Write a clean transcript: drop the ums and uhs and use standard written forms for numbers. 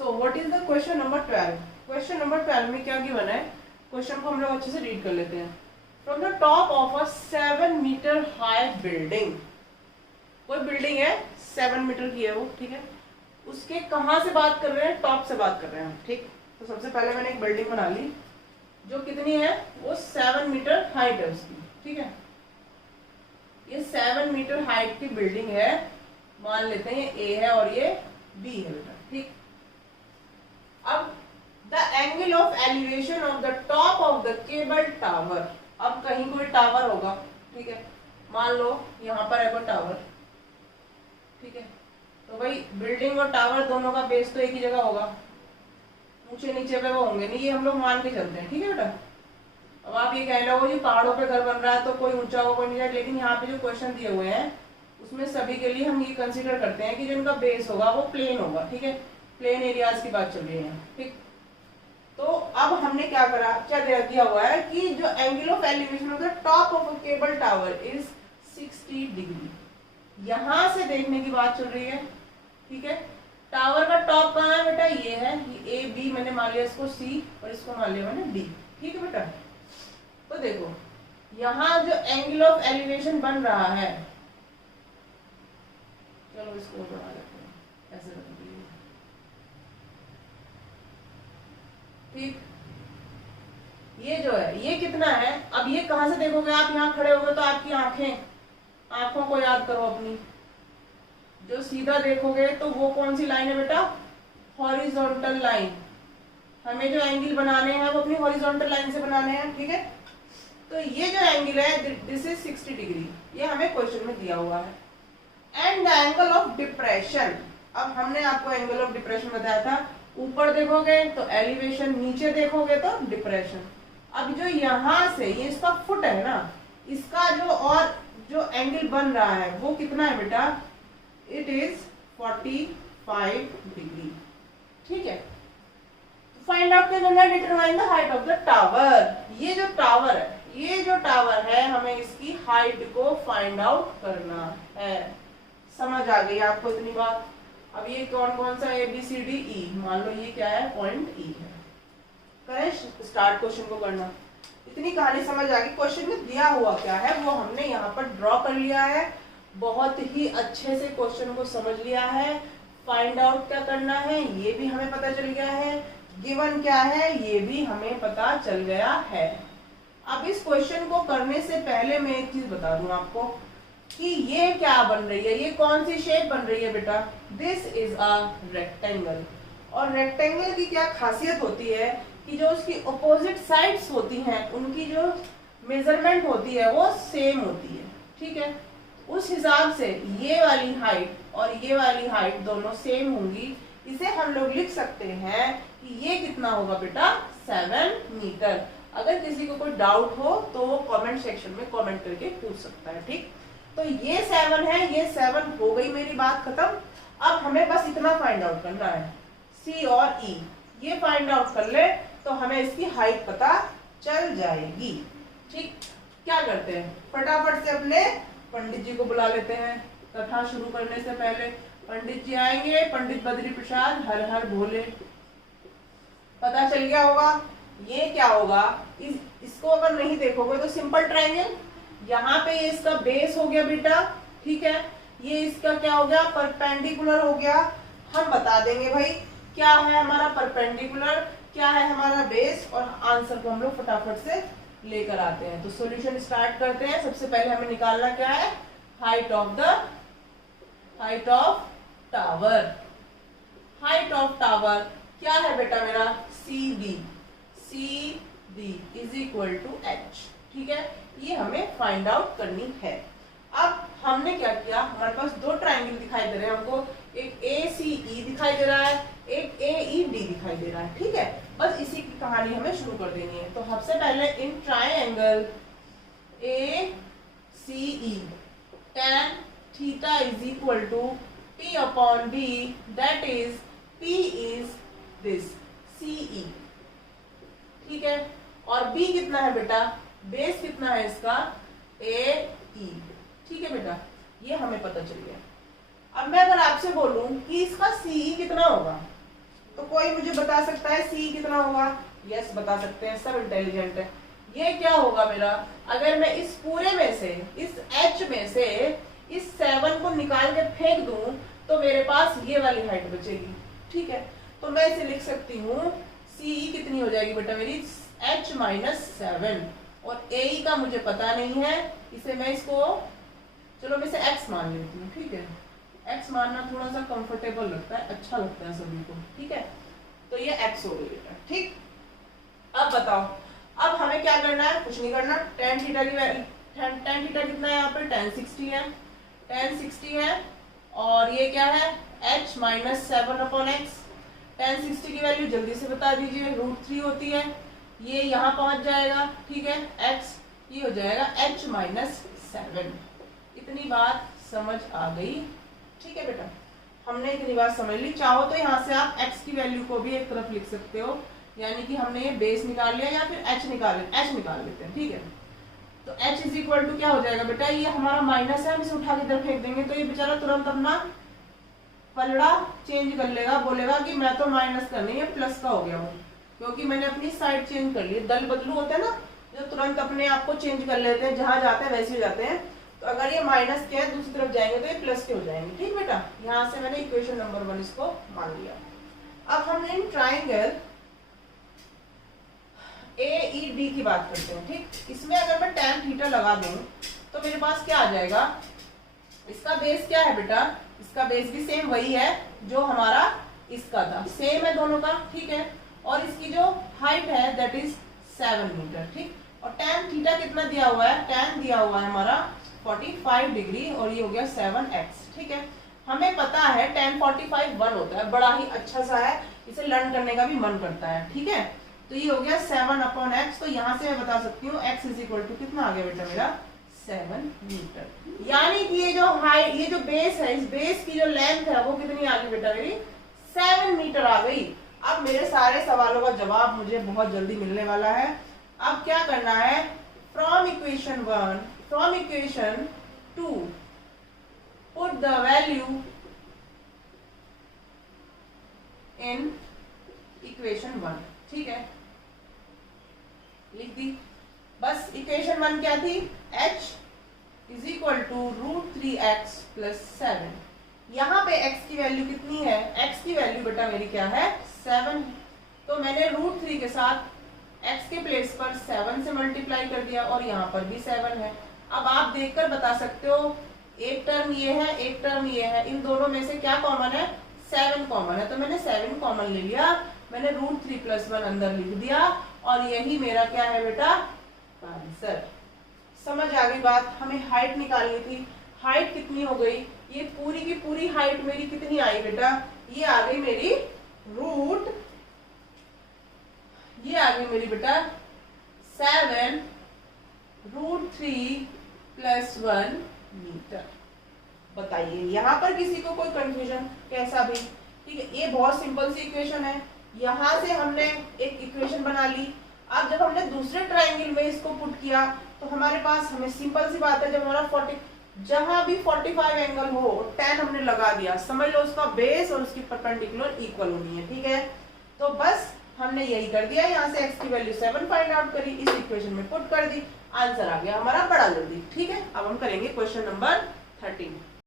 So what is the question number 12? Question number 12 में क्या given है, क्वेश्चन को हम लोग अच्छे से रीड कर लेते हैं। From the top of a 7 metre high building, कोई बिल्डिंग है 7 मीटर की है वो, ठीक है, उसके कहाँ से बात कर रहे हैं, टॉप से बात कर रहे हैं, ठीक। तो सबसे पहले मैंने एक बिल्डिंग बना ली जो कितनी है, वो 7 मीटर हाइट है उसकी, ठीक है। ये 7 मीटर हाइट की बिल्डिंग है, मान लेते हैं ये A है और ये B है बेटा, ठीक। अब the angle of elevation of the top of the cable tower, अब कहीं कोई टावर होगा, ठीक है, मान लो यहाँ पर है कोई टावर, ठीक है। तो भाई बिल्डिंग और टावर दोनों का बेस तो एक ही जगह होगा, ऊंचे नीचे पे वो होंगे नहीं, ये हम लोग मान के चलते हैं, ठीक है बेटा। अब आप ये कह लो जी पहाड़ों पे घर बन रहा है तो कोई ऊंचा होगा कोई नीचा, लेकिन यहाँ पे जो क्वेश्चन दिए हुए हैं उसमें सभी के लिए हम ये कंसीडर करते हैं कि जो इनका बेस होगा वो प्लेन होगा, ठीक है, प्लेन एरियाज की बात चल रही है, ठीक। तो अब हमने क्या करा, क्या दिया हुआ है कि जो angle of elevation of the top of a cable tower is 60 degree, यहां से देखने की बात चल रही है, ठीक है। टावर का टॉप कहाँ है बेटा, ये है, ये A B मैंने मान लिया इसको C और इसको मान लिया मैंने D, ठीक है बेटा। तो देखो यहाँ जो एंगल ऑफ एलिवेशन बन रहा है, चलो इसको बना लेते हैं, ऐसे रख दीजिए, ठीक। ये जो है ये कितना है, अब ये कहां से देखोगे आप, यहाँ खड़े होगे तो आपकी आंखों को याद करो अपनी, जो सीधा देखोगे तो वो कौन सी लाइन है बेटा, हॉरिजॉन्टल लाइन। हमें जो एंगल बनाने हैं वो अपनी हॉरिजॉन्टल लाइन से बनाने हैं, ठीक है। तो ये जो एंगल है दिस इज 60 डिग्री, ये हमें क्वेश्चन में दिया हुआ है। And the angle of depression, अब हमने आपको एंगल ऑफ डिप्रेशन बताया था, ऊपर देखोगे तो एलिवेशन, नीचे देखोगे तो डिप्रेशन। अब जो यहाँ से ये इसका फुट है ना, इसका जो एंगल बन रहा है वो कितना है बेटा, इट इज 45 डिग्री, ठीक है। फाइंड आउट करना है, determine the height of the tower. ये जो टावर है हमें इसकी हाइट को फाइंड आउट करना है। समझ आ गई आपको इतनी बात। अब ये कौन सा ABCDE, मान लो ये क्या है, पॉइंट E है। करें स्टार्ट क्वेश्चन को करना। इतनी कहानी समझ आ गई, क्वेश्चन में दिया हुआ क्या है वो हमने यहाँ पर ड्रॉ कर लिया है, बहुत ही अच्छे से क्वेश्चन को समझ लिया है। फाइंड आउट क्या करना है ये भी हमें पता चल गया है, गिवन क्या है ये भी हमें पता चल गया है। अब इस क्वेश्चन को करने से पहले मैं एक चीज बता दूं आपको कि ये क्या बन रही है, ये कौन सी शेप बन रही है बेटा, दिस इज अ रेक्टेंगल। और रेक्टेंगल की क्या खासियत होती है कि जो उसकी अपोजिट साइड्स होती हैं उनकी जो मेजरमेंट होती है वो सेम होती है, ठीक है। उस हिसाब से ये वाली हाइट और ये वाली हाइट दोनों सेम होंगी। इसे हम लोग लिख सकते हैं कि ये कितना होगा बेटा, 7 मीटर। अगर किसी को कोई डाउट हो तो वो कमेंट सेक्शन में कमेंट करके पूछ सकता है, ठीक। तो ये 7 है, ये 7 हो गई, मेरी बात खत्म। अब हमें बस इतना फाइंड आउट करना है, C और E ये फाइंड आउट कर ले तो हमें इसकी हाइट पता चल जाएगी, ठीक। क्या करते हैं, फटाफट से अपने पंडित जी को बुला लेते हैं। कथा शुरू करने से पहले पंडित जी आएंगे, पंडित बद्री प्रसाद हर हर भोले। पता चल गया होगा ये क्या होगा, इसको अगर नहीं देखोगे तो सिंपल ट्रायंगल, यहाँ पे ये इसका बेस हो गया बेटा, ठीक है। ये इसका क्या हो गया, परपेंडिकुलर हो गया। हम बता देंगे भाई क्या है हमारा परपेंडिकुलर, क्या है हमारा बेस, और आंसर को हम लोग फटाफट से लेकर आते हैं। तो सॉल्यूशन स्टार्ट करते हैं। सबसे पहले हमें निकालना क्या है, height of tower. Height of tower क्या है बेटा मेरा, CD is equal to H, ठीक है। ये हमें फाइंड आउट करनी है। अब हमने क्या किया, हमारे पास दो ट्रायंगल दिखाई दे रहे हैं हमको, एक ACE दिखाई दे रहा है, एक AED दिखाई दे रहा है, ठीक है। बस इसी की कहानी हमें शुरू कर देनी है। तो सबसे पहले in triangle ACE tan theta is equal to P upon B, that is P is this CE, ठीक है। और B कितना है बेटा, बेस कितना है इसका, AE, ठीक है बेटा। ये हमें पता चल गया। अब मैं अगर आपसे बोलूं कि इसका CE कितना होगा, तो कोई मुझे बता सकता है सी कितना होगा? यस बता सकते हैं, सब इंटेलिजेंट है। ये क्या होगा मेरा, अगर मैं इस पूरे में से, इस एच में से इस 7 को निकाल के फेंक दूं तो मेरे पास ये वाली हाइट बचेगी। ठीक है, तो मैं इसे लिख सकती हूँ सी कितनी हो जाएगी बेटा मेरी, h माइनस 7, और ए का मुझे पता नहीं है, इसे मैं इसको, चलो मैं इसे x मान लेती हूँ। ठीक है, x मानना थोड़ा सा कंफर्टेबल लगता है, अच्छा लगता है सभी को। ठीक है, तो ये x हो गई बेटा। ठीक, अब बताओ, अब हमें क्या करना है? कुछ नहीं करना। tan थीटा की वैल्यू, tan थीटा कितना है यहाँ पर? tan 60 है, tan 60 है, और ये क्या है? h minus 7/x। tan 60 की वैल्यू जल्दी से बता दीजिए, √3 होती है, ये यहाँ पहुंच जाएगा। ठीक है, x ये हो जाएगा h माइनस 7। इतनी बात समझ आ गई? ठीक है बेटा, हमने इतनी बात समझ ली। चाहो तो यहाँ से आप x की वैल्यू को भी एक तरफ लिख सकते हो, यानी कि हमने ये बेस निकाल लिया, या फिर h निकाल लेते हैं। ठीक है, तो h इज इक्वल टू क्या हो जाएगा बेटा, ये हमारा माइनस है, हम इसे उठा के इधर फेंक देंगे तो ये बेचारा तुरंत अपना पलड़ा चेंज कर लेगा, बोलेगा कि मैं तो माइनस का नहीं है प्लस का हो गया हूँ, क्योंकि मैंने अपनी साइड चेंज कर ली। दल बदलू होते हैं ना, जो तुरंत अपने आप को चेंज कर लेते हैं, जहां जाते हैं वैसे ही जाते हैं। तो अगर ये माइनस के है, दूसरी तरफ जाएंगे तो ये प्लस के हो जाएंगे। ठीक बेटा, यहाँ से मैंने इक्वेशन नंबर 1 इसको मान लिया। अब हम इन ट्राइंगल AED की बात करते हैं। ठीक, इसमें अगर मैं tan थीटा लगा दूं तो मेरे पास क्या आ जाएगा? इसका बेस क्या है बेटा? इसका बेस भी सेम वही है जो हमारा इसका था, सेम है दोनों का। ठीक है, और इसकी जो हाइट है दैट इज 7 मीटर। ठीक, और tan थीटा कितना दिया हुआ है? tan दिया हुआ है हमारा 45 डिग्री, और ये हो गया 7x। ठीक है, हमें पता है tan 45 1 होता है, बड़ा ही अच्छा सा है, इसे लर्न करने का भी मन करता है। ठीक है, तो ये हो गया 7/x। तो यहाँ से मैं बता सकती हूँ x इज इक्वल टू कितना आ गया बेटा मेरा? 7 मीटर। यानी कि ये जो हाइट, ये जो बेस है, इस बेस की जो लेंथ है वो कितनी आ गई बेटा मेरी? 7 मीटर आ गई। अब मेरे सारे सवालों का जवाब मुझे बहुत जल्दी मिलने वाला है। अब क्या करना है? From equation 2 put the value in equation 1। ठीक है, लिख दी। बस इक्वेशन 1 क्या थी? h is equal to √3x plus 7। यहाँ पे x की वैल्यू कितनी है? x की वैल्यू बेटा मेरी क्या है? 7। तो मैंने √3 के साथ x के प्लेस पर 7 से मल्टीप्लाई कर दिया, और यहाँ पर भी 7 है। अब आप देखकर बता सकते हो, एक टर्म ये है, एक टर्म ये है, इन दोनों में से क्या कॉमन है? 7 कॉमन है, तो मैंने 7 कॉमन ले लिया, मैंने √3 प्लस 1 अंदर लिख दिया, और यही मेरा क्या है बेटा? आंसर। समझ आ गई बात? हमें हाइट निकालनी थी। हाइट कितनी हो गई? ये पूरी की पूरी हाइट मेरी कितनी आई बेटा? ये आ गई मेरी ये आ गई मेरी बेटा 7 √3 प्लस 1 मीटर। बताइए, यहाँ पर किसी को कोई कंफ्यूजन? कैसा भी? ठीक है, ये बहुत सिंपल सी इक्वेशन है। यहाँ से हमने एक इक्वेशन बना ली। अब जब हमने दूसरे ट्राइंगल में इसको पुट किया तो हमारे पास, हमें सिंपल सी बात है, जब हमारा 40, जहां भी 45 एंगल हो, tan हमने लगा दिया, समझ लो उसका बेस और उसकी परपेंडिकुलर इक्वल होनी है। ठीक है, तो बस हमने यही कर दिया। यहाँ से x की वैल्यू 7 फाइंड आउट करी, इस इक्वेशन में पुट कर दी, आंसर आ गया हमारा बड़ा जल्दी। ठीक है, अब हम करेंगे क्वेश्चन नंबर 13।